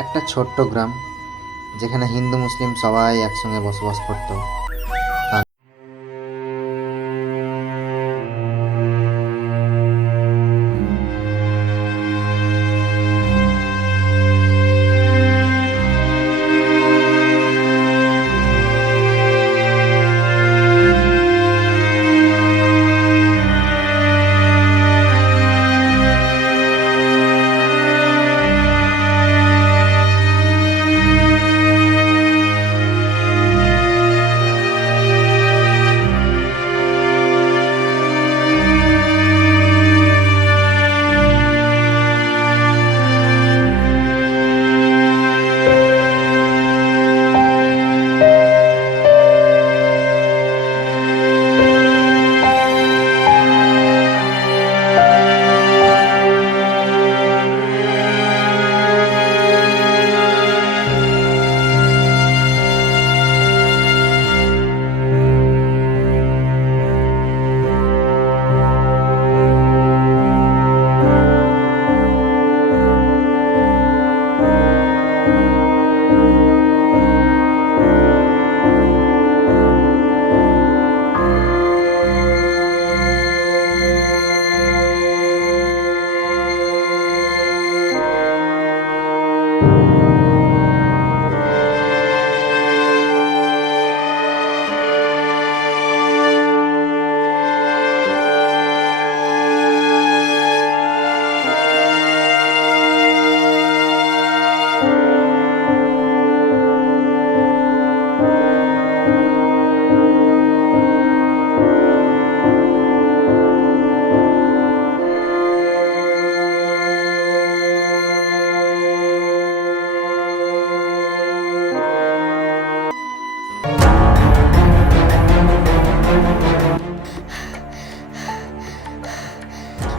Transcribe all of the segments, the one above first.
একটা ছোট্ট গ্রাম যেখানে হিন্দু মুসলিম সবাই একসঙ্গে বসবাস করত।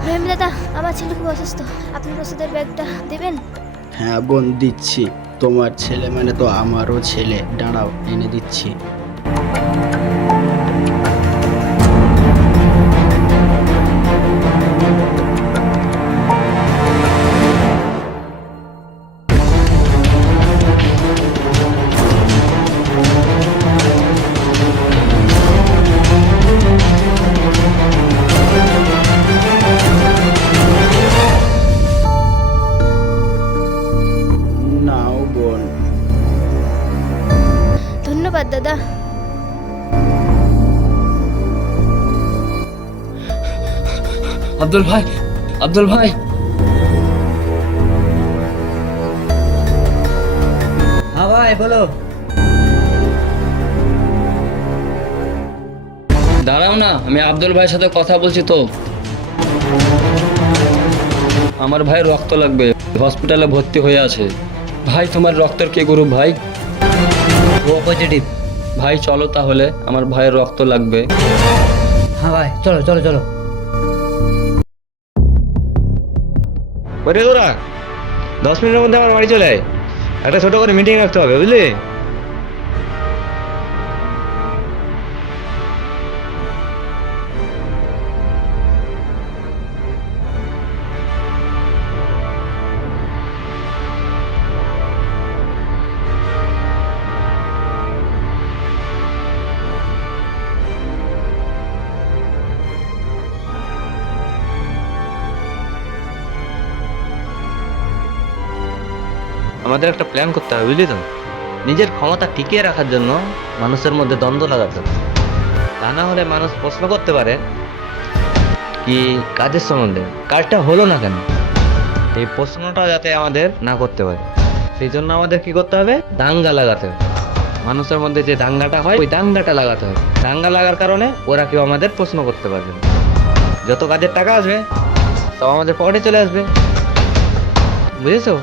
রহিম দাদা, আমার ছেলে খুব অসুস্থ, আপনি ওষুধের ব্যাগটা দেবেন? হ্যাঁ বোন, দিচ্ছি। তোমার ছেলে মানে তো আমারও ছেলে। দাঁড়াও, এনে দিচ্ছি। নাও বোন। ধন্যবাদ দাদা। আব্দুল ভাই, আব্দুল ভাই, হ্যাঁ ভাই বলো। দাঁড়াও না, আমি আব্দুল ভাইয়ের সাথে কথা বলছি তো। আমার ভাইয়ের রক্ত লাগবে, হসপিটালে ভর্তি হয়ে আছে। ভাই, তোমার রক্তের কে গ্রুপ ভাই? ও পজিটিভ। ভাই চলো তাহলে, আমার ভাইয়ের রক্ত লাগবে। হ্যাঁ ভাই, চলো চলো চলো। ওরে তোরা 10 মিনিটের মধ্যে আমার বাড়ি চলে আয়। একটা ছোট করে মিটিং রাখতে হবে, বুঝলি? আমাদের একটা প্ল্যান করতে হবে, বুঝলি তো? নিজের ক্ষমতা টিকিয়ে রাখার জন্য মানুষের মধ্যে দ্বন্দ্ব লাগাতে হবে। তা না হলে মানুষ প্রশ্ন করতে পারে কি কাজের সম্বন্ধে, কাজটা হলো না কেন। এই প্রশ্নটা যাতে আমাদের না করতে পারে, সেই জন্য আমাদের কি করতে হবে? দাঙ্গা লাগাতে হবে। মানুষের মধ্যে যে দাঙ্গাটা হয়, ওই দাঙ্গাটা লাগাতে হবে। দাঙ্গা লাগার কারণে ওরা কেউ আমাদের প্রশ্ন করতে পারবে না। যত কাজের টাকা আসবে সব আমাদের পকেটে চলে আসবে, বুঝেছো?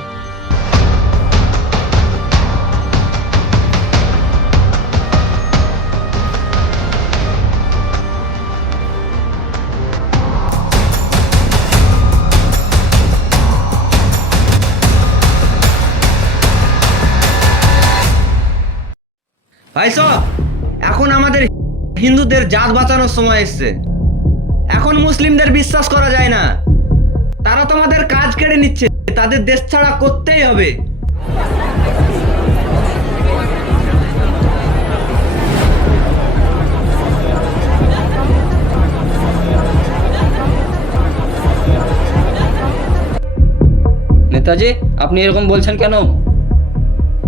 ভাই সব, এখন আমাদের হিন্দুদের জাত বাঁচানোর সময় এসছে। এখন মুসলিমদের বিশ্বাস করা যায় না। তারা তোমাদের কাজ কেড়ে নিচ্ছে, তাদের দেশ ছাড়া করতেই হবে। নেতাজি, আপনি এরকম বলছেন কেন?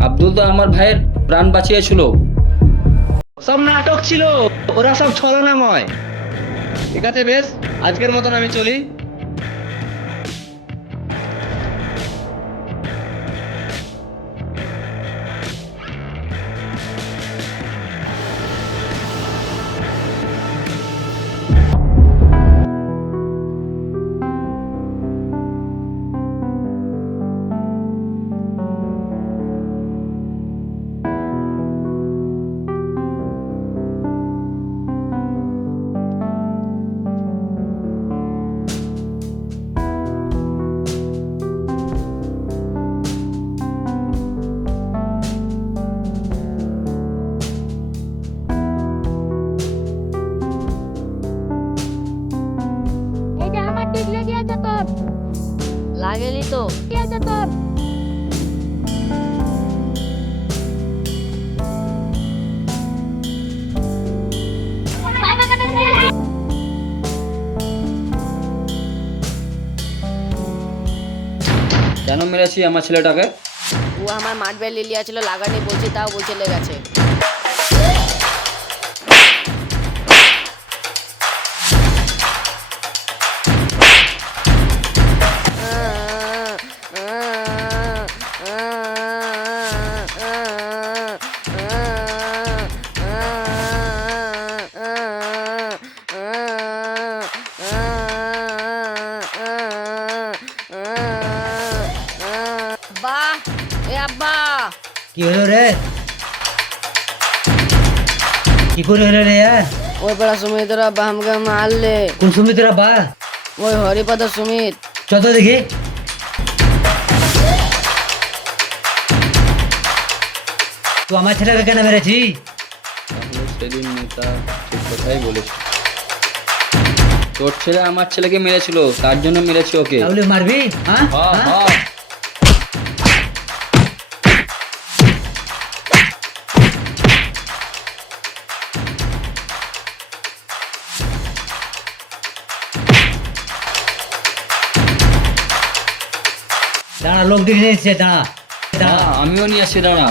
আব্দুল তো আমার ভাইয়ের প্রাণ বাঁচিয়েছিল। সব নাটক ছিল, ওরা সব ছলনাময়। ঠিক আছে, বেশ, আজকের মতন আমি চলি। এই যে আমার ঠিক লেগে আছে তোর। লাগেনি তো। কি আছে তোর? কেন মেরেছি আমার ছেলেটাকে? ও আমার মাঠবে লিলিয়া ছিল, লাগানি বলছি, তাও বলছে লেগেছে। বাহ, এ আব্বা, কি হলো রে? কি করে হলো রে? ওই পাড়া সুমিতের আব্বা আমাকে মারলে। কোন সুমিত্রা বা? ওই হরিপদ সুমিত। চত দেখি। তো আমার ছেলেকে কেন মেরেছি? তাহলে সেদিন নেতা ঠিক কথাই বলেছে। তোর ছেলে আমার ছেলেকে মেরেছিল, তার জন্য মেরেছি ওকে। তাহলে মারবি? হ্যাঁ হ্যাঁ, হ্যাঁ? হ্যাঁ। দাঁড়া, লোক দেখে এসছে, দাঁড়া দাঁড়া। হ্যাঁ, আমিও নিয়ে আসছি, দাঁড়া।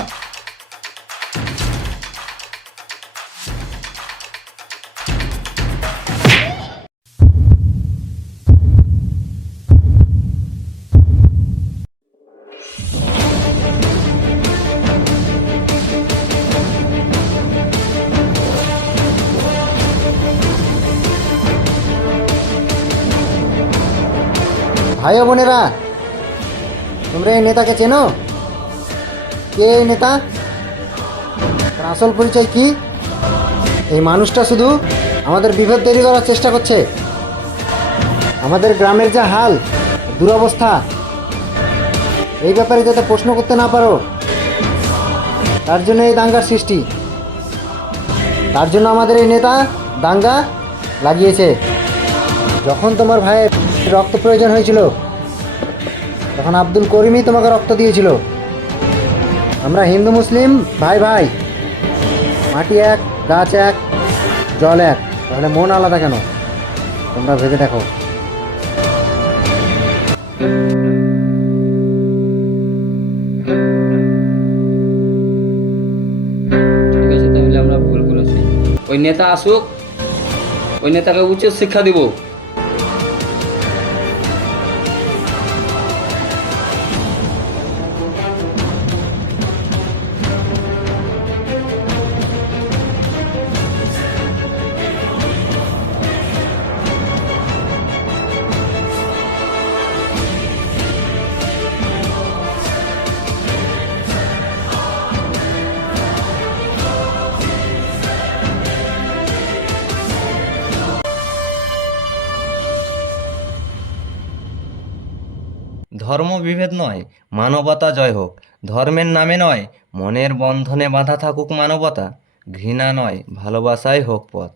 ভাই ও বোনেরা, তোমরা এই নেতাকে চেনো? কে এই নেতা? তার আসল পরিচয় কি? এই মানুষটা শুধু আমাদের বিভেদ তৈরি করার চেষ্টা করছে। আমাদের গ্রামের যা হাল, দুরবস্থা, এই ব্যাপারে যাতে প্রশ্ন করতে না পারো, তার জন্য এই দাঙ্গার সৃষ্টি। তার জন্য আমাদের এই নেতা দাঙ্গা লাগিয়েছে। যখন তোমার ভাইয়ের রক্ত প্রয়োজন হয়েছিল, তখন আব্দুল করিমই তোমাকে রক্ত দিয়েছিল। আমরা হিন্দু মুসলিম ভাই ভাই, মাটি এক, গাছ এক, জল এক, তাহলে মন আলাদা কেন? তোমরা ভেবে দেখো। ঠিক আছে, তাহলে আমরা ভুল করেছি। ওই নেতা আসুক, ওই নেতাকে উচিত শিক্ষা দিব। ধর্ম বিভেদ নয়, মানবতা জয় হোক। ধর্মের নামে নয়, মনের বন্ধনে বাঁধা থাকুক মানবতা। ঘৃণা নয়, ভালোবাসাই হোক পথ।